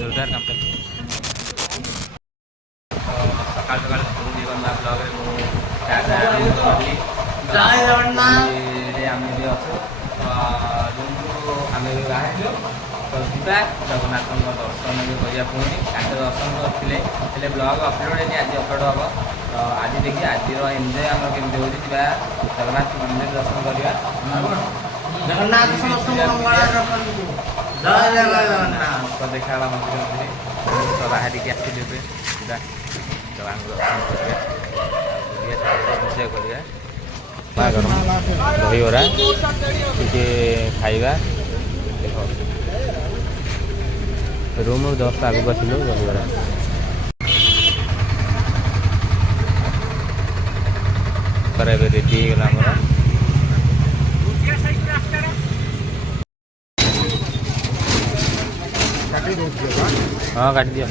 जोरदार काम चलती सकाल सकाल पुरी गंदा ब्लॉग रे मु आम भी अच्छे आम भी बाहर तो जा जगन्नाथ दर्शन भी करा पुणी दर्शन करते ब्लॉग अपलोड है आज अपलोड हम तो आज देखिए आज एंजय आम केमती हो जगन्नाथ मंदिर दर्शन करवा जगन्नाथ तो देखा मंदिर तो बाहर की आसते दहीबरा टे खाइबा रूम जस्ट आगे बसिलु दहीबरा रेडी होगा हाँ काट दिया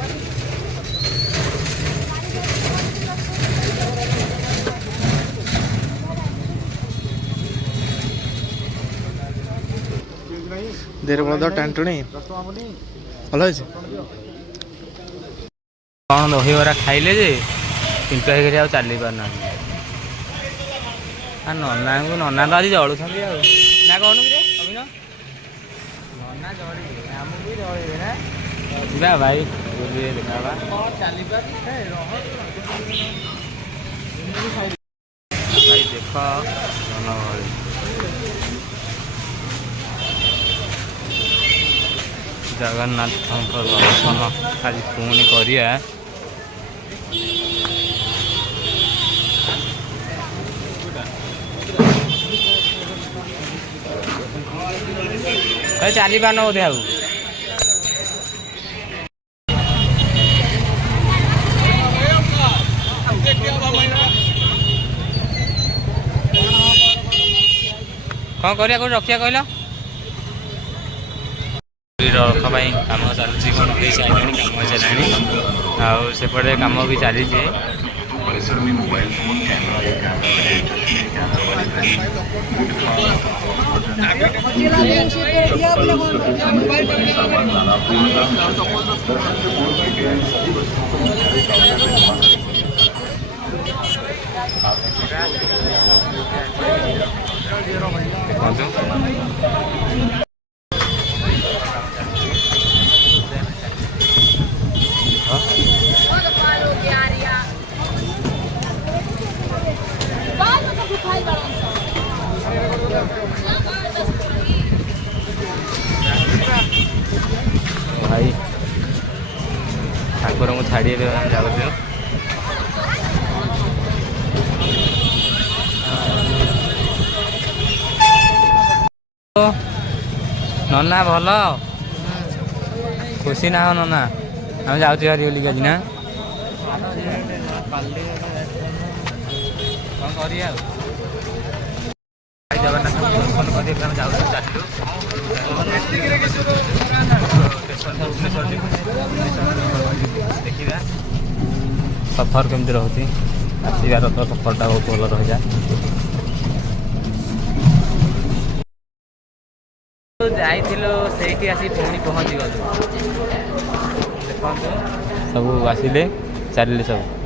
देर बड़ा टाणटुणी भल अच्छे कौन दहीबरा खाइले जे चिंता हो चली पारना नना को नना तो आज जलुं ना कौन कि अभिन नना जड़े आमको भी जड़े ना जा भाई देखा भाई देख जगन्नाथ दर्शन आज पुणी करिया चली पान बोधे आउ कौन कर रखिया कहल रखा कम चलती कौन हो सारे कम चलानी आउपटे कम भी चली भाई ठाकुर को छाड़ी जाऊँ नना भल खुशी ना हो नना आम जाऊँ हरी बोलिक आज ना कौन कर जगन्नाथ दर्शन कर देखा सफर केमती रोचे आसबार तो सफरटा बहुत भल रही जाइए आसी पुणी पहुँची गलु देखो सब आसिले चलिए सब